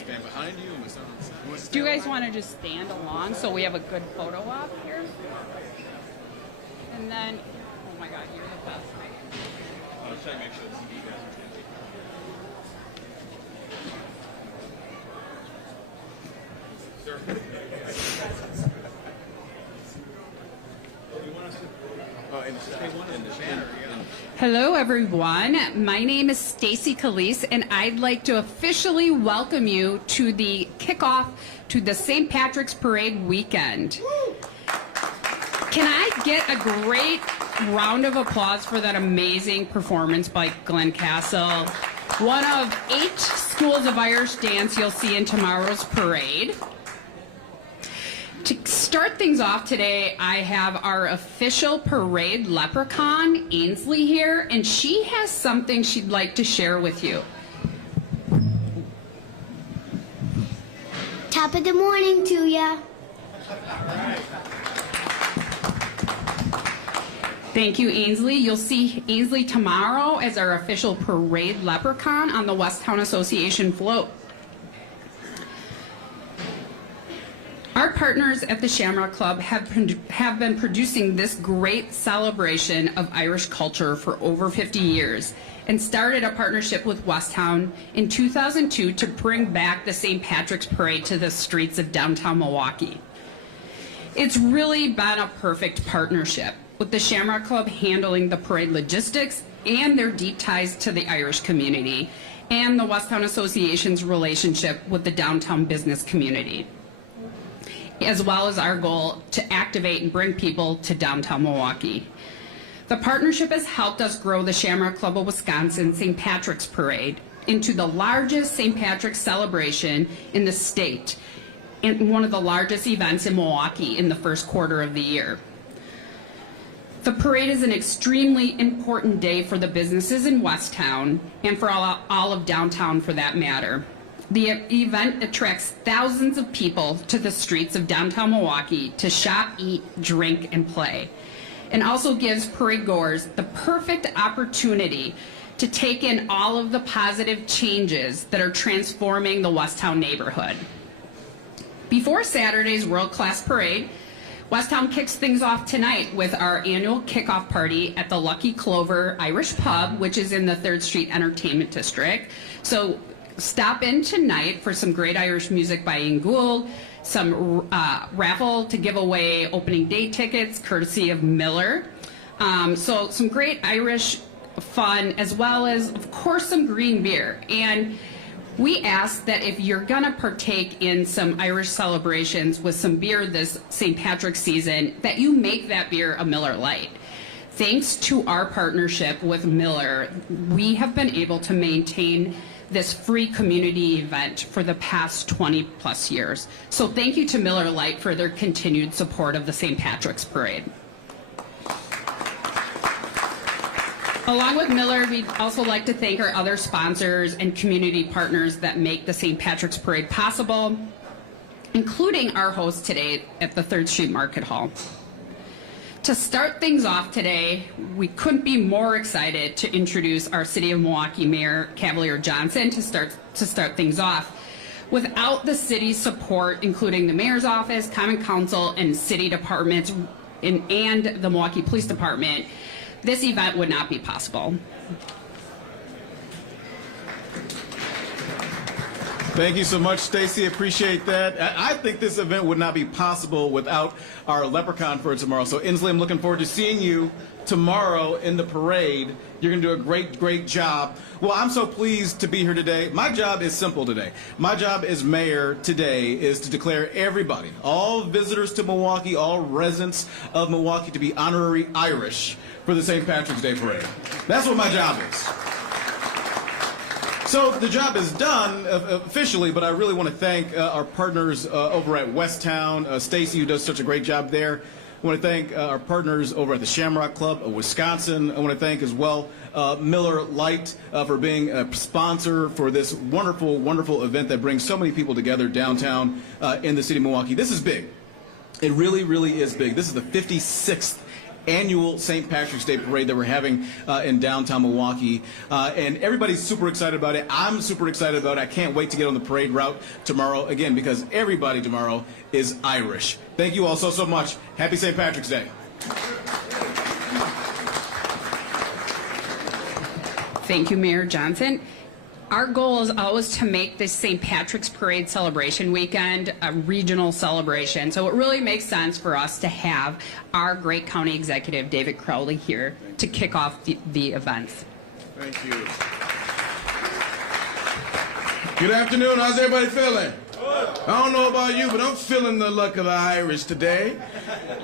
stand behind you and we stand on the side? Do you guys want to just stand along so we have a good photo op here? And then, oh my God, you're the best. I was trying to make sure the TV guys are changing. Hello, everyone. My name is Stacy Calise, and I'd like to officially welcome you to the kickoff to the St. Patrick's Parade weekend. Can I get a great round of applause for that amazing performance by Glenn Castle, one of 8 schools of Irish dance you'll see in tomorrow's parade. To start things off today, I have our official parade leprechaun, Ainsley, here, and she has something she'd like to share with you. Top of the morning to ya. Thank you, Ainsley. You'll see Ainsley tomorrow as our official parade leprechaun on the Westtown Association float. Our partners at the Shamrock Club have been producing this great celebration of Irish culture for over 50 years and started a partnership with Westtown in 2002 to bring back the St. Patrick's Parade to the streets of downtown Milwaukee. It's really been a perfect partnership, with the Shamrock Club handling the parade logistics and their deep ties to the Irish community, and the Westtown Association's relationship with the downtown business community, as well as our goal to activate and bring people to downtown Milwaukee. The partnership has helped us grow the Shamrock Club of Wisconsin St. Patrick's Parade into the largest St. Patrick's celebration in the state and one of the largest events in Milwaukee in the first quarter of the year. The parade is an extremely important day for the businesses in Westtown and for all of downtown for that matter. The event attracts thousands of people to the streets of downtown Milwaukee to shop, eat, drink, and play, and also gives parade goers the perfect opportunity to take in all of the positive changes that are transforming the Westtown neighborhood. Before Saturday's world-class parade, Westtown kicks things off tonight with our annual kickoff party at the Lucky Clover Irish Pub, which is in the 3rd Street Entertainment District. So stop in tonight for some great Irish music by Ian Gould, some raffle to give away opening day tickets courtesy of Miller. So some great Irish fun, as well as, of course, some green beer. And we ask that if you're gonna partake in some Irish celebrations with some beer this St. Patrick's season, that you make that beer a Miller Lite. Thanks to our partnership with Miller, we have been able to maintain this free community event for the past 20 plus years. So thank you to Miller Lite for their continued support of the St. Patrick's Parade. Along with Miller, we'd also like to thank our other sponsors and community partners that make the St. Patrick's Parade possible, including our host today at the 3rd Street Market Hall. To start things off today, we couldn't be more excited to introduce our City of Milwaukee Mayor Cavalier Johnson to start things off. Without the city's support, including the Mayor's Office, Common Council, and city departments, and the Milwaukee Police Department, this event would not be possible. Thank you so much, Stacy. Appreciate that. I think this event would not be possible without our leprechaun for tomorrow. So, Inslee, I'm looking forward to seeing you tomorrow in the parade. You're going to do a great job. Well, I'm so pleased to be here today. My job is simple today. My job as mayor today is to declare everybody, all visitors to Milwaukee, all residents of Milwaukee, to be honorary Irish for the St. Patrick's Day Parade. That's what my job is. So the job is done officially, but I really want to thank our partners over at Westtown, Stacy, who does such a great job there. I want to thank our partners over at the Shamrock Club of Wisconsin. I want to thank as well Miller Lite for being a sponsor for this wonderful event that brings so many people together downtown in the city of Milwaukee. This is big. It really is big. This is the 56th annual St. Patrick's Day parade that we're having in downtown Milwaukee. And everybody's super excited about it. I'm super excited about it. I can't wait to get on the parade route tomorrow, again, because everybody tomorrow is Irish. Thank you all so much. Happy St. Patrick's Day. Thank you, Mayor Johnson. Our goal is always to make this St. Patrick's Parade celebration weekend a regional celebration. So it really makes sense for us to have our great county executive, David Crowley, here to kick off the events. Thank you. Good afternoon. How's everybody feeling? I don't know about you, but I'm feeling the luck of the Irish today.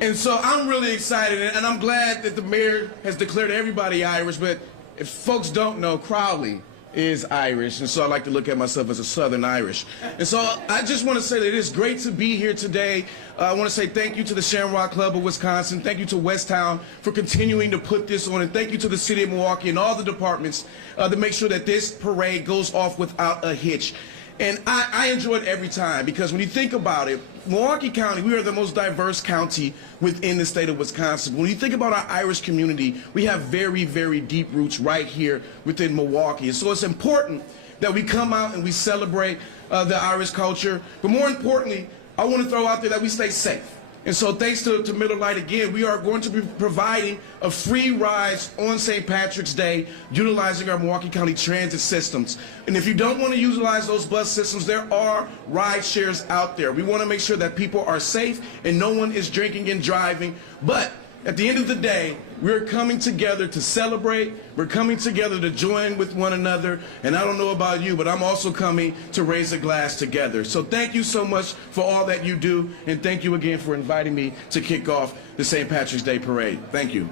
And so I'm really excited, and I'm glad that the mayor has declared everybody Irish. But if folks don't know, Crowley is Irish, and so I like to look at myself as a Southern Irish. And so I just want to say that it is great to be here today. I want to say thank you to the Shamrock Club of Wisconsin. Thank you to Westtown for continuing to put this on, and thank you to the city of Milwaukee and all the departments to make sure that this parade goes off without a hitch. And I enjoy it every time, because when you think about it, Milwaukee County, we are the most diverse county within the state of Wisconsin. When you think about our Irish community, we have very, very deep roots right here within Milwaukee. And so it's important that we come out and we celebrate the Irish culture. But more importantly, I want to throw out there that we stay safe. And so thanks to Miller Lite again, we are going to be providing a free ride on St. Patrick's Day utilizing our Milwaukee County transit systems. And if you don't want to utilize those bus systems, there are ride shares out there. We want to make sure that people are safe and no one is drinking and driving. But at the end of the day, we're coming together to celebrate. We're coming together to join with one another. And I don't know about you, but I'm also coming to raise a glass together. So thank you so much for all that you do. And thank you again for inviting me to kick off the St. Patrick's Day Parade. Thank you.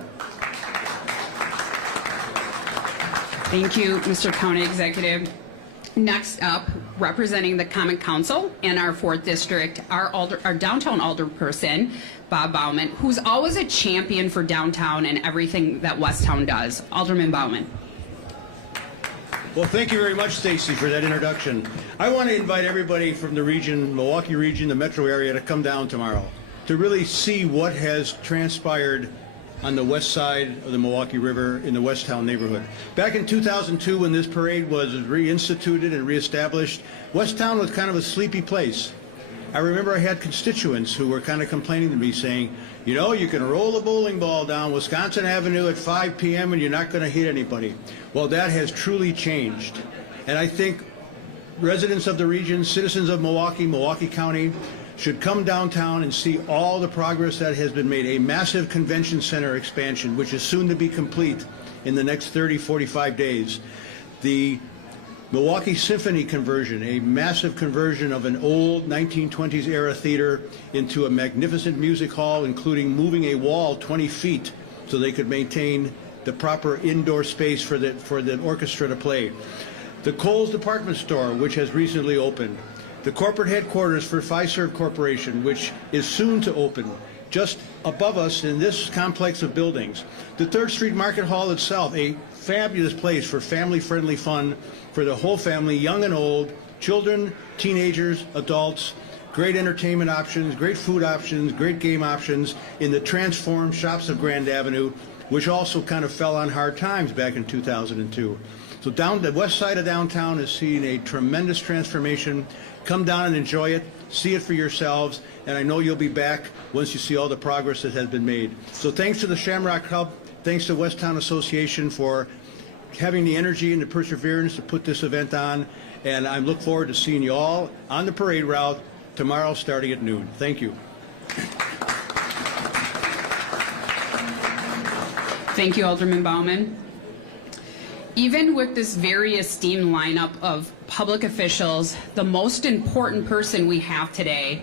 Thank you, Mr. County Executive. Next up, representing the Common Council in our 4th District, our downtown alderperson, Bob Bauman, who's always a champion for downtown and everything that Westtown does. Alderman Bauman. Well, thank you very much, Stacy, for that introduction. I want to invite everybody from the region, Milwaukee region, the metro area, to come down tomorrow to really see what has transpired on the west side of the Milwaukee River in the Westtown neighborhood. Back in 2002, when this parade was reinstituted and reestablished, Westtown was kind of a sleepy place. I remember I had constituents who were kind of complaining to me, saying, you know, you can roll a bowling ball down Wisconsin Avenue at 5 p.m. and you're not going to hit anybody. Well, that has truly changed. And I think residents of the region, citizens of Milwaukee, Milwaukee County, should come downtown and see all the progress that has been made. A massive convention center expansion, which is soon to be complete in the next 30, 45 days. The Milwaukee Symphony conversion, a massive conversion of an old 1920s era theater into a magnificent music hall, including moving a wall 20 feet so they could maintain the proper indoor space for the orchestra to play. The Kohl's department store, which has recently opened. The corporate headquarters for Fiserv Corporation, which is soon to open just above us in this complex of buildings. The 3rd Street Market Hall itself, a fabulous place for family-friendly fun for the whole family, young and old, children, teenagers, adults, great entertainment options, great food options, great game options in the transformed Shops of Grand Avenue, which also kind of fell on hard times back in 2002. So down the west side of downtown is seeing a tremendous transformation. Come down and enjoy it, see it for yourselves, and I know you'll be back once you see all the progress that has been made. So thanks to the Shamrock Club, thanks to Westtown Association for having the energy and the perseverance to put this event on, and I look forward to seeing you all on the parade route tomorrow starting at noon. Thank you. Thank you, Alderman Bauman. Even with this very esteemed lineup of public officials, the most important person we have today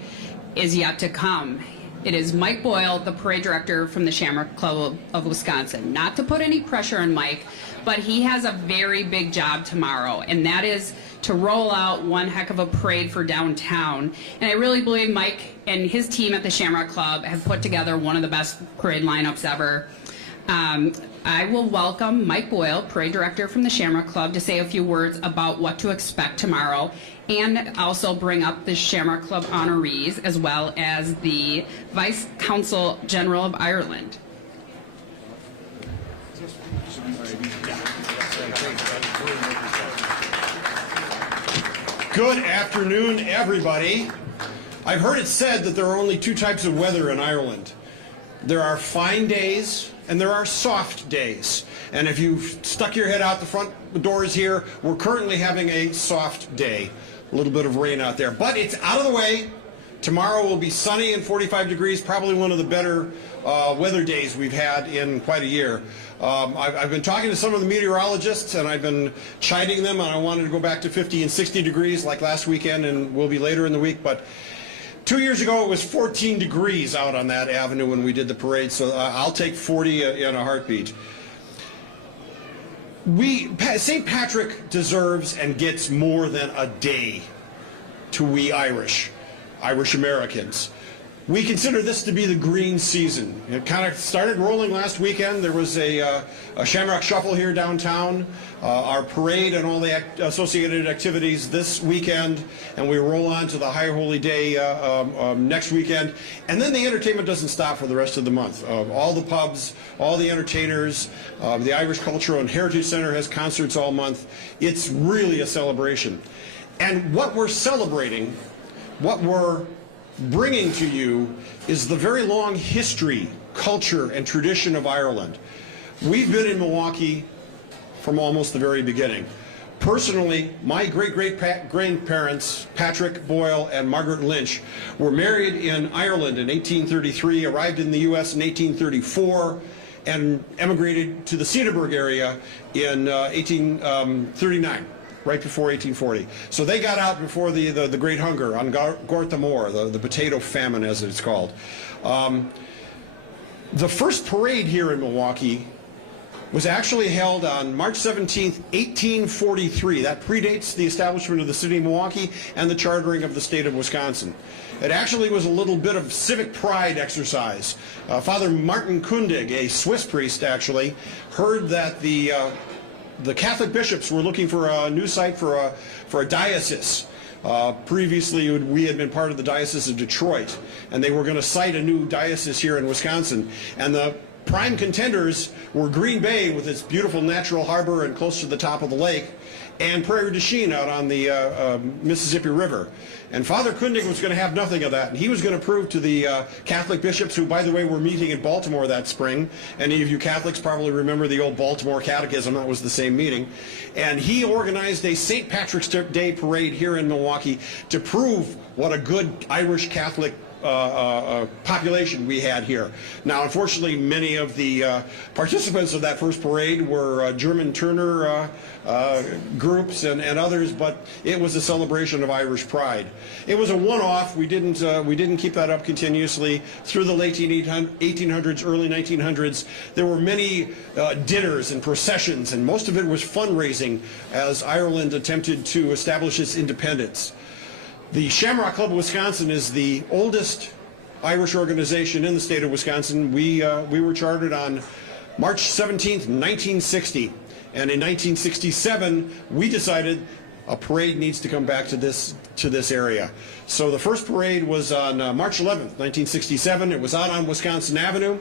is yet to come. It is Mike Boyle, the parade director from the Shamrock Club of Wisconsin. Not to put any pressure on Mike, but he has a very big job tomorrow, and that is to roll out one heck of a parade for downtown. And I really believe Mike and his team at the Shamrock Club have put together one of the best parade lineups ever. I will welcome Mike Boyle, parade director from the Shamrock Club, to say a few words about what to expect tomorrow, and also bring up the Shamrock Club honorees, as well as the Vice Consul General of Ireland. Good afternoon, everybody. I've heard it said that there are only two types of weather in Ireland. There are fine days and there are soft days. And if you've stuck your head out the front doors here, we're currently having a soft day. A little bit of rain out there, but it's out of the way. Tomorrow will be sunny and 45 degrees, probably one of the better weather days we've had in quite a year. I've been talking to some of the meteorologists and I've been chiding them, and I wanted to go back to 50 and 60 degrees like last weekend, and will be later in the week. But 2 years ago it was 14 degrees out on that avenue when we did the parade, so I'll take 40 in a heartbeat. St. Patrick deserves and gets more than a day to we Irish Americans. We consider this to be the green season. It kind of started rolling last weekend. There was a Shamrock Shuffle here downtown, our parade and all the associated activities this weekend, and we roll on to the High Holy Day next weekend. And then the entertainment doesn't stop for the rest of the month. All the pubs, all the entertainers, the Irish Cultural and Heritage Center has concerts all month. It's really a celebration. And what we're celebrating, what we're bringing to you, is the very long history, culture, and tradition of Ireland. We've been in Milwaukee from almost the very beginning. Personally, my great-great-grandparents, Patrick Boyle and Margaret Lynch, were married in Ireland in 1833, arrived in the U.S. in 1834, and emigrated to the Cedarburg area in 1839. Right before 1840. So they got out before the Great Hunger on Gorta Mór, the potato famine as it's called. The first parade here in Milwaukee was actually held on March 17th, 1843. That predates the establishment of the city of Milwaukee and the chartering of the state of Wisconsin. It actually was a little bit of civic pride exercise. Father Martin Kundig, a Swiss priest actually, heard that the Catholic bishops were looking for a new site for a diocese. Previously, we had been part of the Diocese of Detroit, and they were going to site a new diocese here in Wisconsin. And the prime contenders were Green Bay with its beautiful natural harbor and close to the top of the lake, and Prairie du Chien out on the Mississippi River. And Father Kundig was going to have nothing of that, and he was going to prove to the Catholic bishops, who, by the way, were meeting in Baltimore that spring. Any of you Catholics probably remember the old Baltimore Catechism. That was the same meeting. And he organized a St. Patrick's Day parade here in Milwaukee to prove what a good Irish Catholic population we had here. Now, unfortunately, many of the participants of that first parade were German Turner groups and others, but it was a celebration of Irish pride. It was a one-off. We didn't keep that up continuously through the late 1800s, early 1900s. There were many dinners and processions, and most of it was fundraising as Ireland attempted to establish its independence. The Shamrock Club of Wisconsin is the oldest Irish organization in the state of Wisconsin. We were chartered on March 17th, 1960. And in 1967, we decided a parade needs to come back to this area. So the first parade was on March 11th, 1967. It was out on Wisconsin Avenue.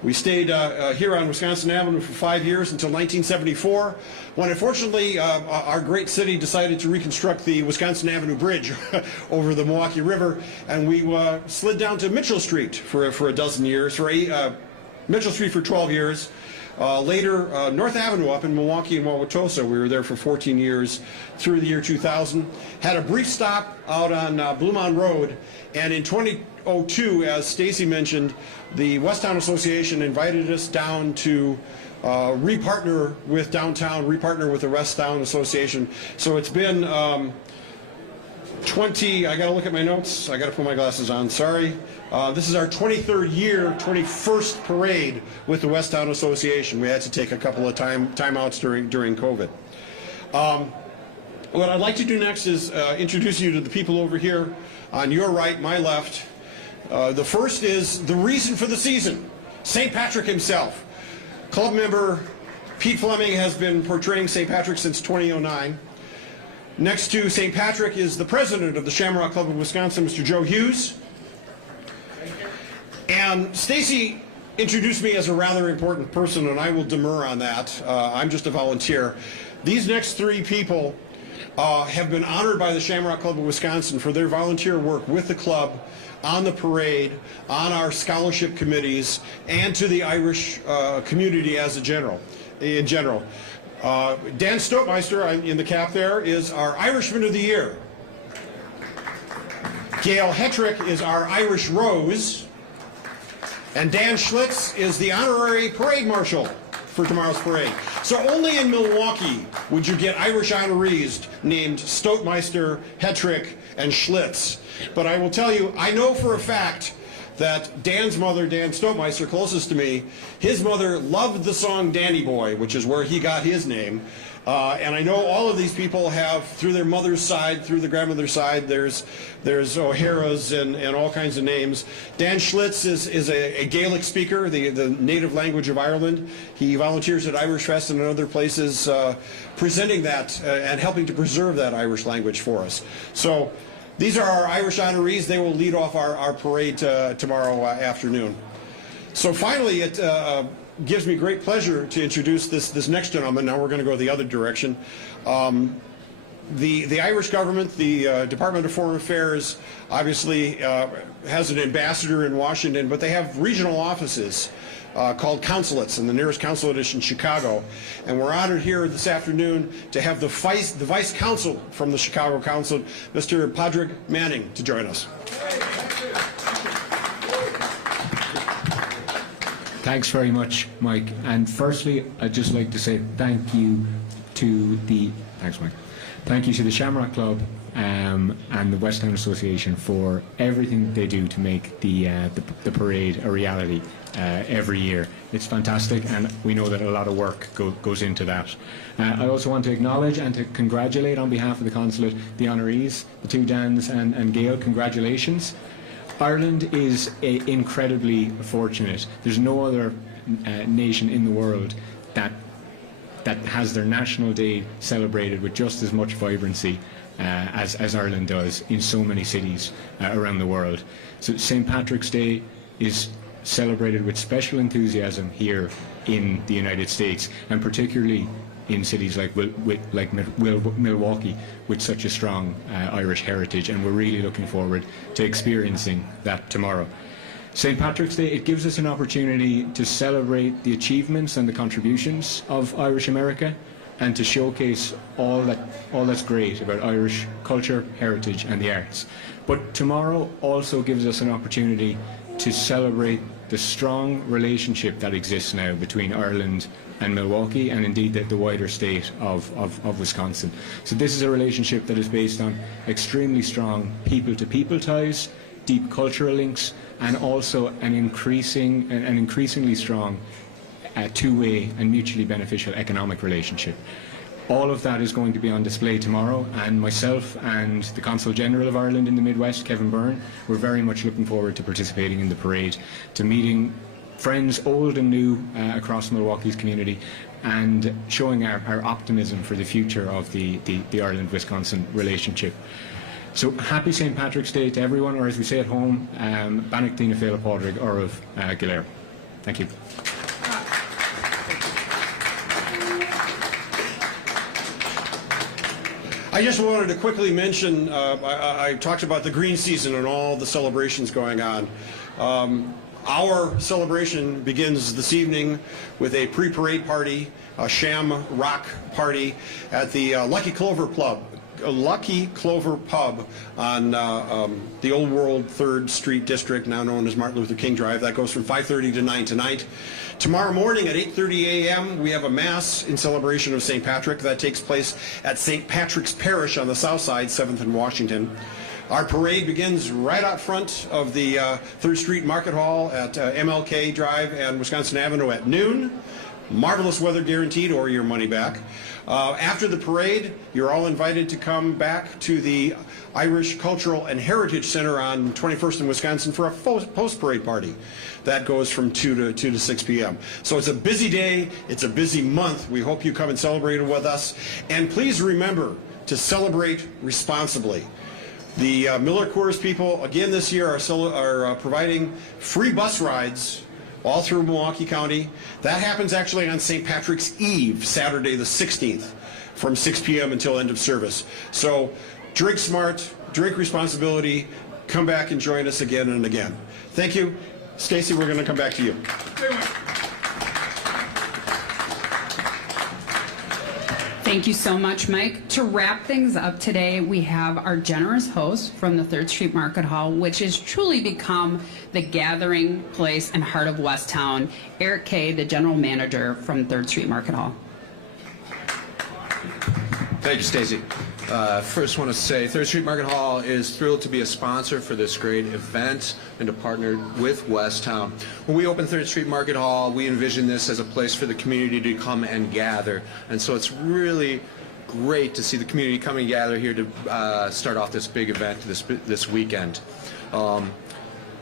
We stayed here on Wisconsin Avenue for 5 years until 1974, when unfortunately our great city decided to reconstruct the Wisconsin Avenue Bridge over the Milwaukee River, and we slid down to Mitchell Street for a dozen years, Mitchell Street for 12 years. Later, North Avenue up in Milwaukee and Wauwatosa, we were there for 14 years through the year 2000. Had a brief stop out on Bluemont Road, and in 2002, as Stacy mentioned, the Westtown Association invited us down to repartner with downtown, repartner with the Westtown Association. So it's been I got to look at my notes. I got to put my glasses on. Sorry. This is our 23rd year, 21st parade with the Westtown Association. We had to take a couple of timeouts during COVID. What I'd like to do next is introduce you to the people over here on your right, my left. The first is the reason for the season, St. Patrick himself. Club member Pete Fleming has been portraying St. Patrick since 2009. Next to St. Patrick is the president of the Shamrock Club of Wisconsin, Mr. Joe Hughes. And Stacy introduced me as a rather important person, and I will demur on that. I'm just a volunteer. These next three people have been honored by the Shamrock Club of Wisconsin for their volunteer work with the club, on the parade, on our scholarship committees, and to the Irish community in general. Dan Stokemeister, in the cap there, is our Irishman of the Year. Gail Hetrick is our Irish Rose. And Dan Schlitz is the honorary parade marshal for tomorrow's parade. So only in Milwaukee would you get Irish honorees named Stokemeister, Hetrick, and Schlitz. But I will tell you, I know for a fact that Dan's mother, Dan Stokemeister, closest to me, his mother loved the song Danny Boy, which is where he got his name. And I know all of these people have, through their mother's side, through the grandmother's side, there's O'Hara's and all kinds of names. Dan Schlitz is a Gaelic speaker, the native language of Ireland. He volunteers at Irish Fest and other places presenting that and helping to preserve that Irish language for us. So these are our Irish honorees. They will lead off our parade tomorrow afternoon. So finally, it gives me great pleasure to introduce this next gentleman. Now we're going to go the other direction. The Irish government, the Department of Foreign Affairs, obviously has an ambassador in Washington, but they have regional offices called consulates, and the nearest consulate is in Chicago. And we're honored here this afternoon to have the vice consul from the Chicago consulate, Mr. Padraig Manning, to join us. Thanks very much, Mike. And firstly, I'd just like to say thank you to the Shamrock Club and the West Town Association for everything they do to make the parade a reality every year. It's fantastic, and we know that a lot of work goes into that. I also want to acknowledge and to congratulate on behalf of the consulate the honorees, the two Dans and Gail. Congratulations. Ireland is incredibly fortunate. There's no other nation in the world that has their National Day celebrated with just as much vibrancy as Ireland does in so many cities around the world. So St. Patrick's Day is celebrated with special enthusiasm here in the United States, and particularly in cities like Milwaukee with such a strong Irish heritage, and we're really looking forward to experiencing that tomorrow. St. Patrick's Day, it gives us an opportunity to celebrate the achievements and the contributions of Irish America, and to showcase all that's great about Irish culture, heritage and the arts. But tomorrow also gives us an opportunity to celebrate the strong relationship that exists now between Ireland and Milwaukee, and indeed the wider state of Wisconsin. So this is a relationship that is based on extremely strong people-to-people ties, deep cultural links, and also an increasingly strong two-way and mutually beneficial economic relationship. All of that is going to be on display tomorrow, and myself and the Consul General of Ireland in the Midwest, Kevin Byrne, we're very much looking forward to participating in the parade, to meeting friends old and new across Milwaukee's community, and showing our optimism for the future of the Ireland-Wisconsin relationship. So happy St. Patrick's Day to everyone, or as we say at home, Bannock Dina Féile Pádraig Oraibh Gilear. Thank you. I just wanted to quickly mention, I talked about the green season and all the celebrations going on. Our celebration begins this evening with a pre-parade party, a Shamrock party at the Lucky Clover Pub on the Old World 3rd Street District, now known as Martin Luther King Drive. That goes from 5:30 to 9 tonight. Tomorrow morning at 8:30 a.m. we have a Mass in celebration of St. Patrick. That takes place at St. Patrick's Parish on the south side, 7th and Washington. Our parade begins right out front of the 3rd Street Market Hall at MLK Drive and Wisconsin Avenue at noon. Marvelous weather guaranteed, or your money back. After the parade, you're all invited to come back to the Irish Cultural and Heritage Center on 21st and Wisconsin for a post-parade party. That goes from 2 to 6 p.m. So it's a busy day, it's a busy month. We hope you come and celebrate it with us. And please remember to celebrate responsibly. The Miller Coors people, again this year, are providing free bus rides all through Milwaukee County. That happens actually on St. Patrick's Eve, Saturday the 16th, from 6 p.m. until end of service. So drink smart, drink responsibility, come back and join us again and again. Thank you. Stacy, we're going to come back to you. Thank you so much, Mike. To wrap things up today, we have our generous host from the 3rd Street Market Hall, which has truly become the gathering place and heart of Westtown, Eric Kay, the general manager from 3rd Street Market Hall. Thank you, Stacy. First, want to say 3rd Street Market Hall is thrilled to be a sponsor for this great event and to partner with Westtown. When we opened 3rd Street Market Hall, we envisioned this as a place for the community to come and gather. And so it's really great to see the community come and gather here to start off this big event this weekend.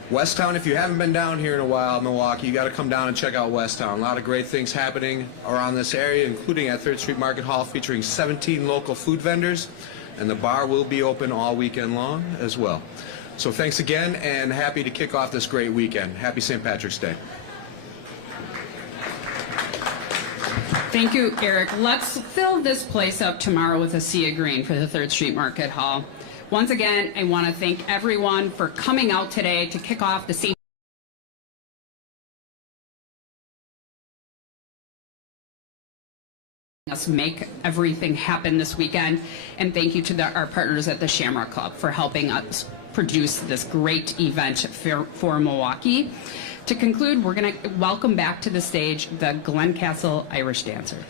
Westtown, if you haven't been down here in a while, Milwaukee, you got to come down and check out Westtown. A lot of great things happening around this area, including at 3rd Street Market Hall, featuring 17 local food vendors, and the bar will be open all weekend long as well. So thanks again, and happy to kick off this great weekend. Happy St. Patrick's Day. Thank you, Eric. Let's fill this place up tomorrow with a sea of green for the 3rd Street Market Hall. Once again, I want to thank everyone for coming out today to kick off the St. us make everything happen this weekend. And thank you to our partners at the Shamrock Club for helping us produce this great event for Milwaukee. To conclude, we're going to welcome back to the stage the Glen Castle Irish Dancers.